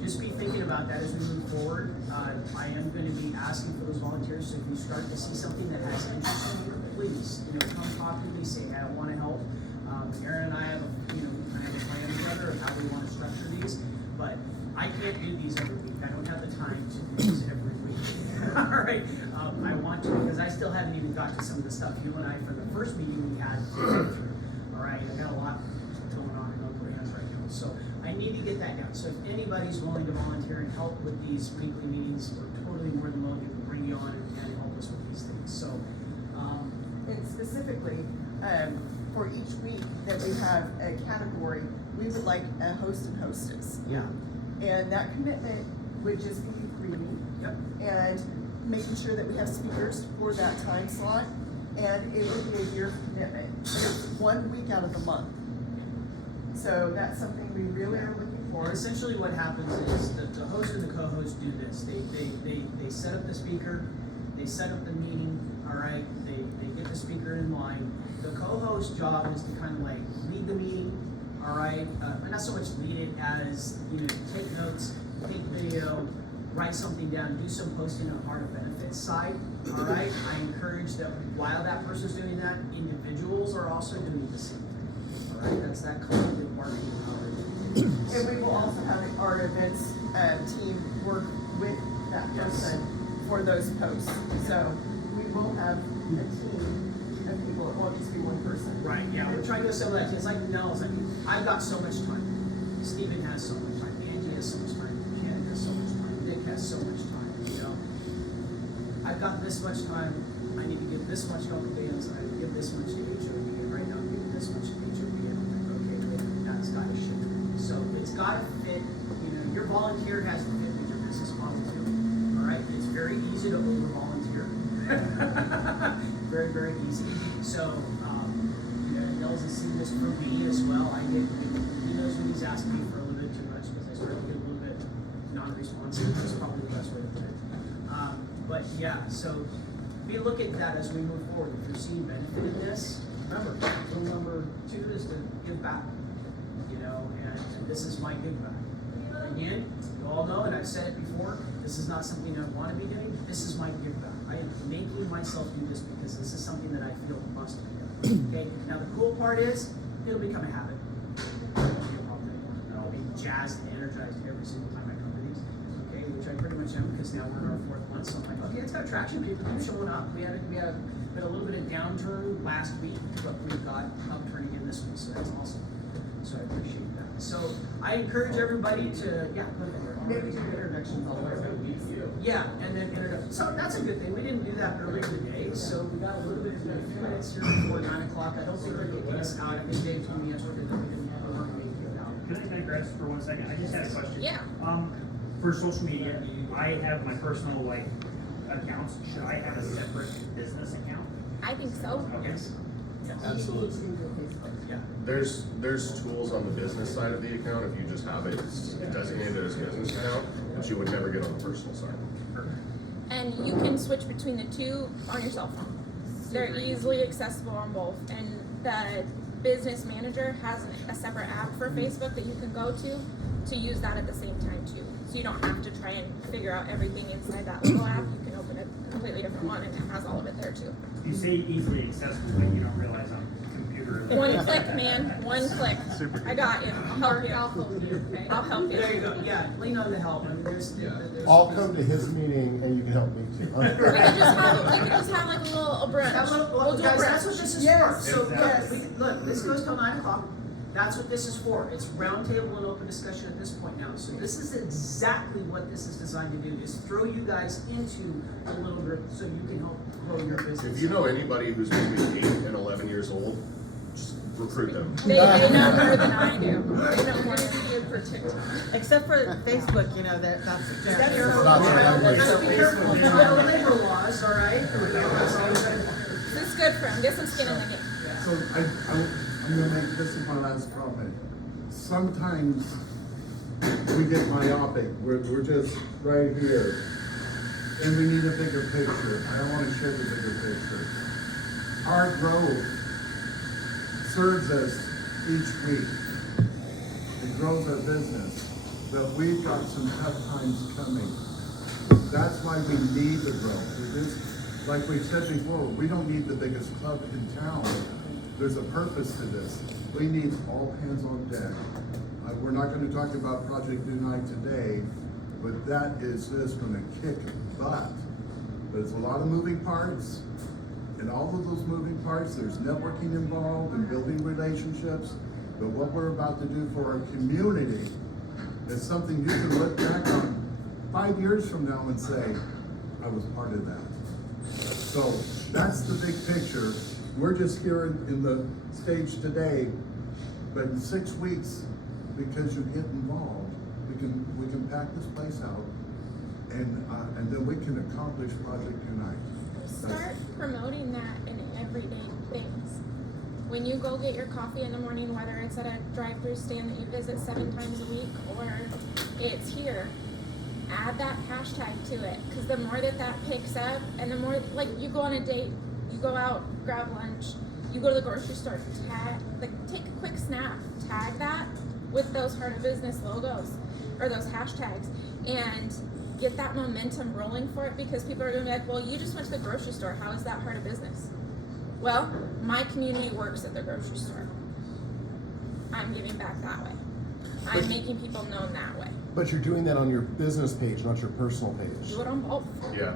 Just be thinking about that as we move forward. I am going to be asking for those volunteers. So if you start to see something that has interest in you, please, come talk to me. Say, hey, I want to help. Aaron and I have, kind of a plan together of how we want to structure these. But I can't do these every week. I don't have the time to do these every week. All right. I want to because I still haven't even got to some of the stuff you and I from the first meeting we had to go through. All right. I've got a lot going on in Oakland right now. So I need to get that down. So if anybody's willing to volunteer and help with these weekly meetings, we're totally more than willing to bring you on and help us with these things. So, And specifically, for each week that we have a category, we would like a host and hostess. yeah. And that commitment would just be reading Yep. and making sure that we have speakers for that time slot. And it would be a year commitment. It's 1 week out of the month. So that's something we really are looking Or for. essentially what happens is that the host and the co-host do this. They set up the speaker, they set up the meeting, all right, they get the speaker in line. The co-host job is to kind of like lead the meeting, all right, not so much lead it as, take notes, take video, write something down, do some posting on Heart of Benefits side, all right? I encourage that while that person's doing that, individuals are also doing the same thing, all right? That's that collective marketing power. And we will also have our events team work with that person for those posts. So we will have a team of people. It won't just be one person. Right, yeah, we're trying to do some of that. It's like Nell's, I've got so much time. Stephen has so much time. Angie has so much time. Shannon has so much time. Nick has so much time, I've got this much time. I need to give this much help to bands, and I need to give this much to HOB, and right now I'm giving this much to HOB, and I'm like, okay, wait, that's gotta shift. So it's gotta fit, your volunteer has to fit with your business model too. All right, it's very easy to over-volunteer. Very, very easy. So, Nels has seen this from me as well. He knows when he's asking me for a little bit too much because I start to get a little bit non-responsive. That's probably the best way to put it. But yeah, so we look at that as we move forward. If you're seeing benefit in this, remember, rule number 2 is to give back. And this is my give back. Again, you all know, and I've said it before, this is not something I want to be doing. This is my give back. I am making myself do this because this is something that I feel must be done. Okay. Now the cool part is, it'll become a habit. It won't be a problem anymore. And I'll be jazzed and energized every single time I come to these. Okay, which I pretty much am because now we're in our 4th month. So I'm like, okay, it's got traction. People keep showing up. We had been a little bit of downturn last week, but we got upturning in this week. So that's awesome. So I appreciate that. So I encourage everybody to, go ahead. Maybe do introductions all the way around. Yeah, and then introduction. So that's a good thing. We didn't do that earlier today, so we got a little bit, a few minutes here before 9 o'clock. I don't think they're getting us out. I think Dave told me yesterday that we didn't want to make it out. Can I digress for 1 second? I just had a question. Yeah. For social media, I have my personal accounts. Should I have a separate business account? I think so. Okay. Absolutely. Yeah. There's tools on the business side of the account if you just have it designated as a business account, but you would never get on the personal side. And you can switch between the two on your cell phone. They're easily accessible on both. And the business manager has a separate app for Facebook that you can go to use that at the same time too. So you don't have to try and figure out everything inside that little app. You can open a completely different one and it has all of it there too. You say easily accessible, but you don't realize on computer. One click, man. 1 click. Super I got you. I'll help you. I'll help you. Okay. I'll help you. There you go. Yeah, lean on the help. I mean, there's I'll come to his meeting and you can help me too. We can just have like a little brunch. We'll do a guys, that's what brunch. this is Yes, for. So yes. look, this goes till 9 o'clock. That's what this is for. It's roundtable and open discussion at this point now. So this is exactly what this is designed to do, is throw you guys into a little group so you can help grow your business. If you know anybody who's between 8 and 11 years old, just recruit them. They know more than I do. They know more than you for TikTok. Except for Facebook, that's Be very. careful, Not be careful of the labor laws, all right? This is good for him. Get some skin in the game. So I'm gonna make this my last comment. Sometimes we get myopic, we're just right here. And we need a bigger picture. I want to share the bigger picture. Our growth serves us each week. It grows our business, but we've got some tough times coming. That's why we need the growth. It is, like we said before, we don't need the biggest club in town. There's a purpose to this. We need all hands on deck. We're not going to talk about Project Unite today, but that is just going to kick butt. There's a lot of moving parts. In all of those moving parts, there's networking involved and building relationships. But what we're about to do for our community is something you can look back on 5 years from now and say, I was part of that. So that's the big picture. We're just here in the stage today, but in 6 weeks, because you get involved, we can pack this place out, and then we can accomplish Project Unite. Start promoting that in everyday things. When you go get your coffee in the morning, whether it's at a drive-through stand that you visit 7 times a week or it's here, add that hashtag to it. Because the more that picks up, and the more, like, you go on a date, you go out, grab lunch, you go to the grocery store, take a quick snap, tag that with those Heart of Business logos or those hashtags, and get that momentum rolling for it, because people are going to be like, well, you just went to the grocery store. How is that Heart of Business? Well, my community works at the grocery store. I'm giving back that way. I'm making people known that way. But you're doing that on your business page, not your personal page. Do it on both. Yeah.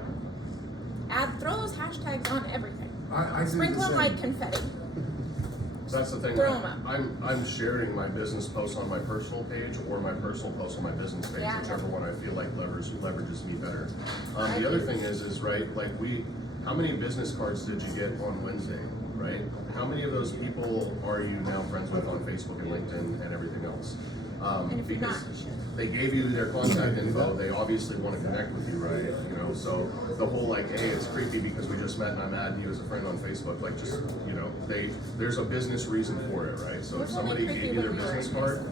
Throw those hashtags on everything. I do Sprinkle the them same. like confetti. That's the thing. Throw 'em up. I'm sharing my business posts on my personal page or my personal posts on my business page, Yeah. whichever one I feel like leverages me better. The other thing is right, like how many business cards did you get on Wednesday, right? How many of those people are you now friends with on Facebook and LinkedIn and everything else? And if you're not, Because they gave you their contact info, they obviously want to connect with you, right? You know, so the whole like, hey, it's creepy because we just met and I'm adding you as a friend on Facebook, like just, you know, there's a business reason for it, right? So if It's only somebody creepy gave you their when we were business in card,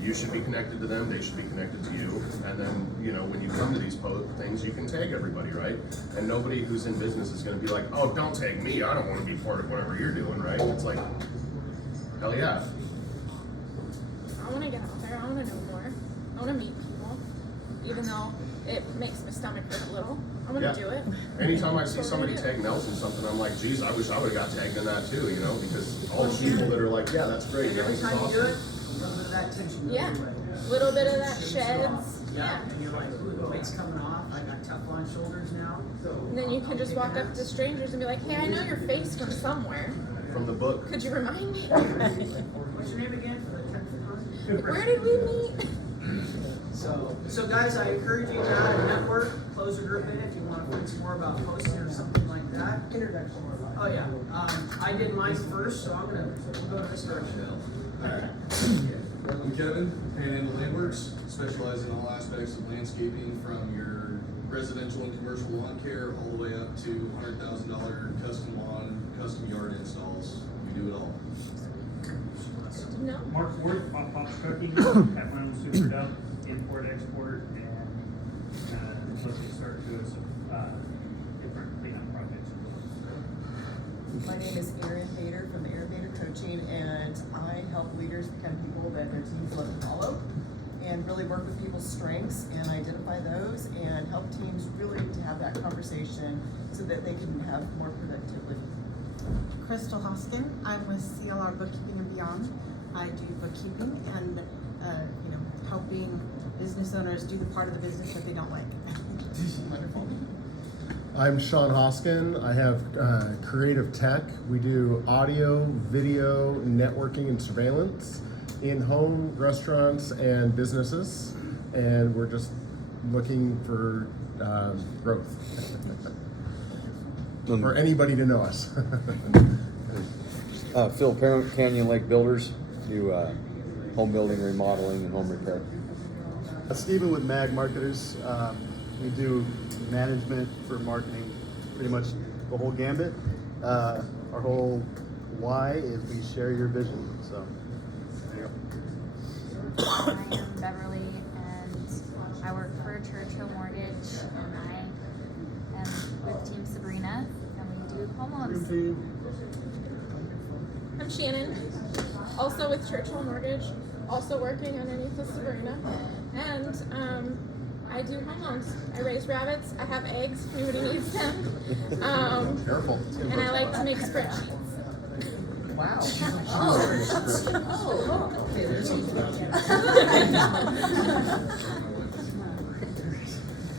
you should be connected to them, they should be connected to you, and then, you know, when you come to these things, you can tag everybody, right? And nobody who's in business is gonna be like, oh, don't tag me, I don't wanna be part of whatever you're doing, right? It's like, hell yeah. I want to get out there. I want to know more. I want to meet people, even though it makes my stomach hurt a little. I want to do it. Anytime I see That's what somebody I do. tag Nelson something, I'm like, geez, I wish I would've got tagged in that too, you know, because all the people that are like, yeah, that's great, And yeah, every this is time you do it, awesome. a little bit of that tension goes Yeah. away. A little bit of that Shakes sheds. off. Yeah. And you're like, ooh, the weight's coming off. I got Teflon shoulders now. And then you can just walk up to strangers and be like, hey, I know your face from somewhere. From the book. Could you remind me? What's your name again for the 10th time? Where did we meet? So guys, I encourage you to add a network, close a group in if you want to find some more about posting or something like that. Introduction. Oh yeah, I did mine first, so we'll go to this direction. I'm Kevin, Panhandle Landworks, specialize in all aspects of landscaping from your residential and commercial lawn care all the way up to $100,000 custom lawn, custom yard installs. We do it all. No. Mark Ward, Pop Pop's Cooking, have my own super dub, import, export, and looking to start doing some, different cleanup projects as well. My name is Erin Bader from Erin Bader Coaching, and I help leaders become people that their teams love to follow, and really work with people's strengths and identify those, and help teams really to have that conversation so that they can have more productivity. Crystal Hoskin, I'm with CLR Bookkeeping and Beyond. I do bookkeeping and, helping business owners do the part of the business that they don't like. Wonderful. I'm Sean Hoskin. I have creative tech. We do audio, video, networking, and surveillance in home, restaurants, and businesses. And we're just looking for growth. For anybody to know us. Phil Parent, Canyon Lake Builders, do home building, remodeling, and home repair. Stephen with Mag Marketers. We do management for marketing, pretty much the whole gambit. Our whole why is we share your vision. So there you go. I am Beverly, and I work for Churchill Mortgage, and I am with Team Sabrina, and we do home loans. I'm Shannon, also with Churchill Mortgage, also working underneath the Sabrina, and I do home loans. I raise rabbits. I have eggs if anybody needs them. Careful. And I like to make spreadsheets. Wow. Oh. Okay, there's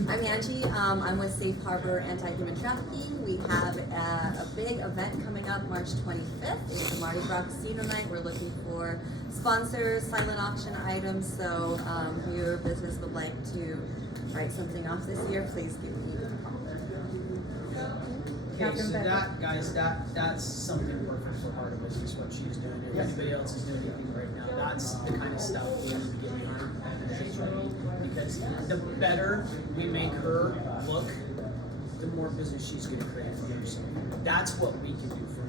I'm Angie. I'm with Safe Harbor Anti-Human Trafficking. We have a big event coming up March 25th. It's the Mardi Gras Casino Night. We're looking for sponsors, silent auction items. So if your business would like to write something off this year, please give me a call. Okay, so that, guys, that's something perfect for Heart of Business, what she's doing. If anybody else is doing anything right now, that's the kind of stuff we have to get behind. Because the better we make her look, the more business she's gonna create for her. So that's what we can do for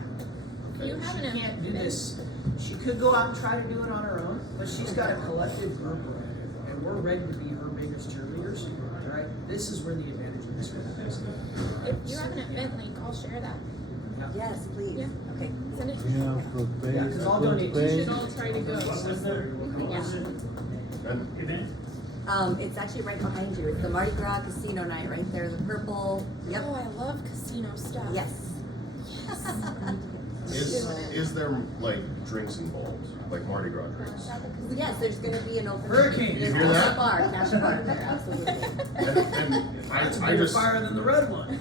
her. You have She can't do this. She could go out and try to do it on her own, but she's got a collective group around her, and we're ready to be her biggest cheerleaders. Right? This is where the advantage of this group is. If you have an event link, I'll share that. Yes, please. Yeah. Okay. Send it to me. Yeah, because I'll donate. We should all try to go. It's actually right behind you. It's the Mardi Gras Casino Night right there, the purple. Yep. Oh, I love casino stuff. Yes. Is there like drinks involved, like Mardi Gras drinks? Yes, there's going to be an open Hurricane. There's You hear that? cash bar there, absolutely. And I Bigger just, fire than the red one.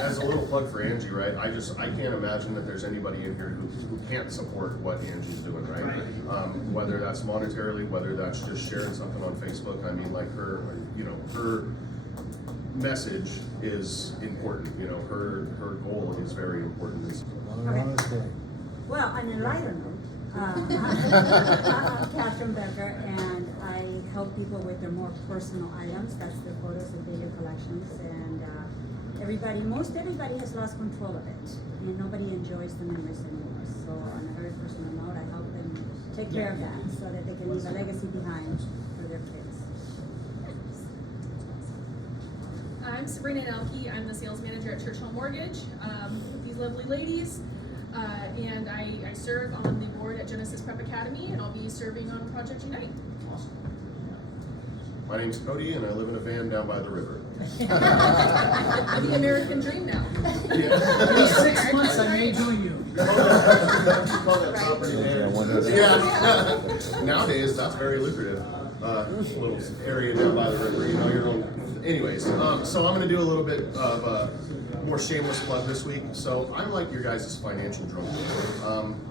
as a little plug for Angie, right? I can't imagine that there's anybody in here who can't support what Angie's doing, right? Whether that's monetarily, whether that's just sharing something on Facebook. I mean, like her message is important. You know, her goal is very important. Okay. Well, on a lighter note, I'm Catherine Becker, and I help people with their more personal items. That's their photos and video collections, and most everybody has lost control of it, and nobody enjoys the memories anymore. So on a very personal note, I help them take care of that so that they can leave a legacy behind for their kids. I'm Sabrina Nelke. I'm the sales manager at Churchill Mortgage with these lovely ladies. And I serve on the board at Genesis Prep Academy, and I'll be serving on Project Unite. Awesome. My name's Cody, and I live in a van down by the river. The American dream now. In 6 months, I may join you. Yeah. Nowadays, that's very lucrative. Little area down by the river, you know, your own. Anyways, so I'm going to do a little bit of a more shameless plug this week. So I'm like your guys' financial drunk.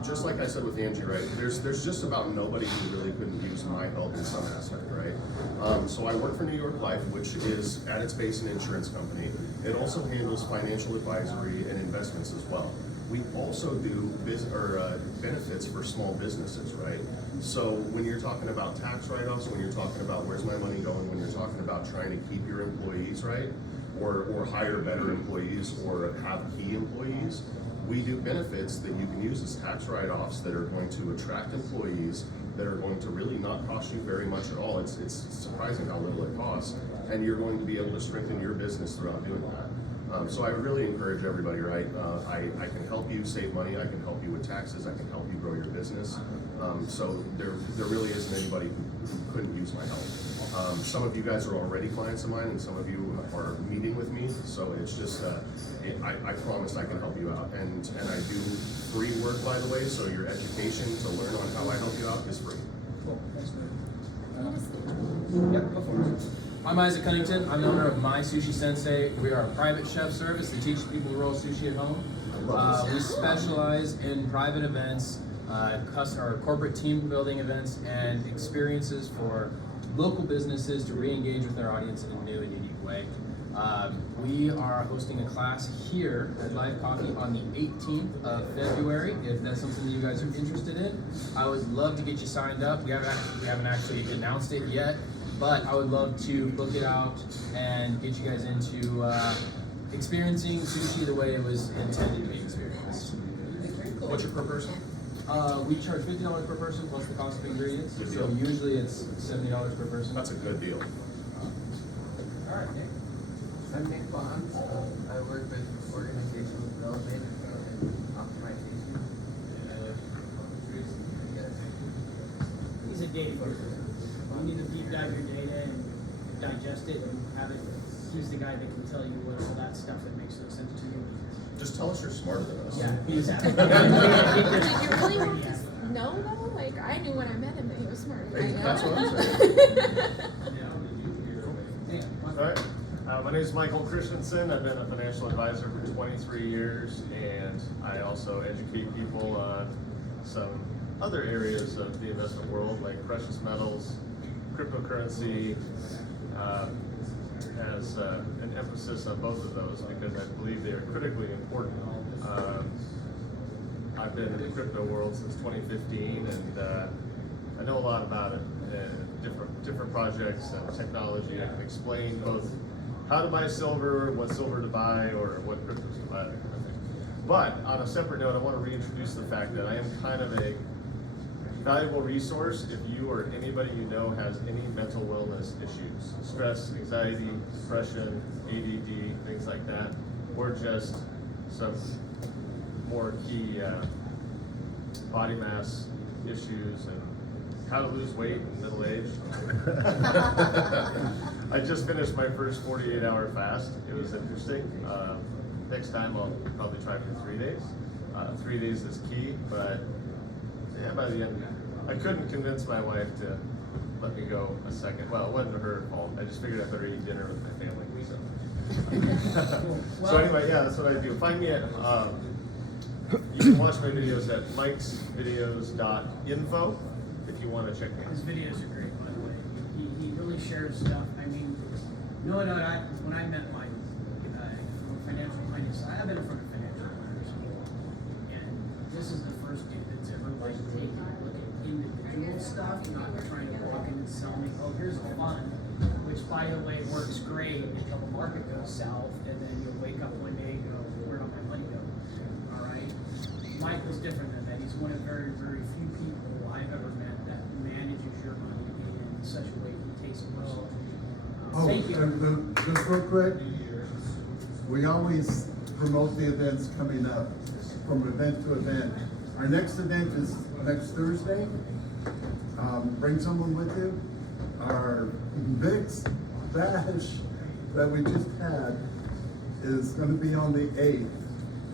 Just like I said with Angie, right? There's just about nobody who really couldn't use my help in some aspect, right? So I work for New York Life, which is at its base an insurance company. It also handles financial advisory and investments as well. We also do benefits for small businesses, right? So when you're talking about tax write-offs, when you're talking about where's my money going, when you're talking about trying to keep your employees, right? Or hire better employees or have key employees, we do benefits that you can use as tax write-offs that are going to attract employees that are going to really not cost you very much at all. It's surprising how little it costs, and you're going to be able to strengthen your business throughout doing that. So I really encourage everybody, right? I can help you save money. I can help you with taxes. I can help you grow your business. So there really isn't anybody who couldn't use my help. Some of you guys are already clients of mine, and some of you are meeting with me. So it's just, I promise I can help you out. And I do free work, by the way. So your education to learn on how I help you out is free. Cool. Thanks, man. Yep, go for it. I'm Isaac Cunnington. I'm the owner of My Sushi Sensei. We are a private chef service that teaches people to roll sushi at home. We specialize in private events, our corporate team building events, and experiences for local businesses to re-engage with their audience in a new and unique way. We are hosting a class here at Live Coffee on the 18th of February. If that's something that you guys are interested in, I would love to get you signed up. We haven't actually announced it yet, but I would love to book it out and get you guys into experiencing sushi the way it was intended to be experienced. What's your per person? We charge $50 per person plus the cost of ingredients. Good So deal. usually it's $70 per person. That's a good deal. I'm Nick Bonds. I work with organizational development and optimization. He's a data person. You need to deep dive your data and digest it and have it. He's the guy that can tell you what all that stuff that makes no sense to you. Just tell us you're smarter than us. Yeah, exactly. Did you really want to know though? Like, I knew when I met him that he was smarter than I am. That's what I'm saying. Alright, my name is Michael Christensen. I've been a financial advisor for 23 years, and I also educate people on some other areas of the investment world, like precious metals, cryptocurrency, has an emphasis on both of those because I believe they are critically important. I've been in the crypto world since 2015, and I know a lot about it. Different projects and technology. I can explain both how to buy silver, what silver to buy, or what cryptos to buy. But on a separate note, I want to reintroduce the fact that I am kind of a valuable resource if you or anybody you know has any mental wellness issues, stress, anxiety, depression, ADD, things like that, or just some more key body mass issues and how to lose weight in middle age. I just finished my first 48-hour fast. It was interesting. Next time I'll probably try for 3 days. 3 days is key, but yeah, by the end, I couldn't convince my wife to let me go a second. Well, it wasn't her fault. I just figured I better eat dinner with my family. So anyway, yeah, that's what I do. Find me at, you can watch my videos at mikesvideos.info if you want to check me out. His videos are great, by the way. He really shares stuff. I mean, when I met Mike, financial planners, I've been in front of financial planners before, and this is the first dude that's ever like taking a look at individual stuff, not trying to walk in and sell me, oh, here's a fund, which by the way works great until the market goes south, and then you'll wake up one day and go, where did my money go? All right. Mike was different than that. He's one of very, very few people I've ever met that manages your money in such a way he takes it well. Thank you. Just real quick, we always promote the events coming up from event to event. Our next event is next Thursday. Bring someone with you. Our next bash that we just had is going to be on the 8th,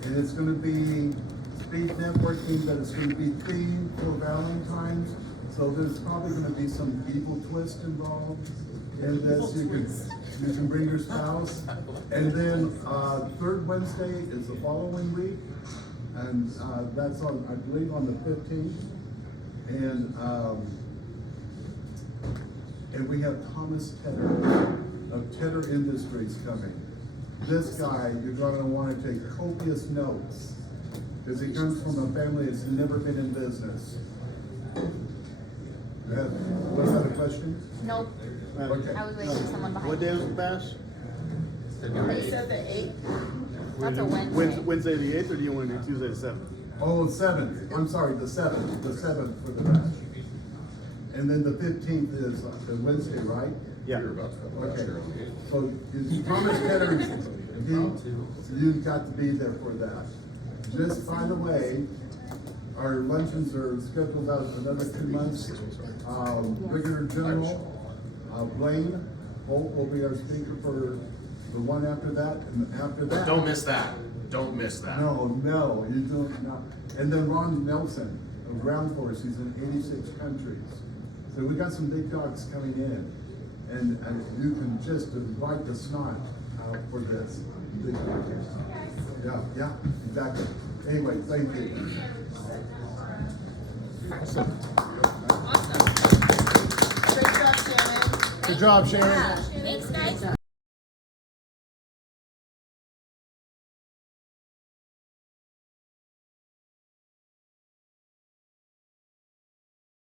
and it's going to be speed networking, but it's going to be themed for Valentine's. So there's probably going to be some evil twist involved in this. You can bring your spouse. And then third Wednesday is the following week, and that's on, I believe, on the 15th. And we have Thomas Tedder of Tedder Industries coming. This guy, you're going to want to take copious notes because he comes from a family that's never been in business. What other questions? Nope. Okay. I was waiting for someone behind What day was the bash? They said the 8th. That's a Wednesday. Wednesday the 8th, or do you want to do Tuesday the 7th? Oh, 7th. I'm sorry, the 7th. The 7th for the bash. And then the 15th is the Wednesday, right? Yeah. Okay. So Thomas Tedder, you've got to be there for that. Just by the way, our luncheons are scheduled out for another 2 months. Brigadier General Blaine Holt will be our speaker for the one after that, and after that. Don't miss that. Don't miss that. No, you don't. No. And then Ron Nelson of Ground Force. He's in 86 countries. So we got some big dogs coming in, and you can just invite the snot out for this. Yeah, exactly. Anyway, thank you. Great job, Shannon. Good job, Shannon.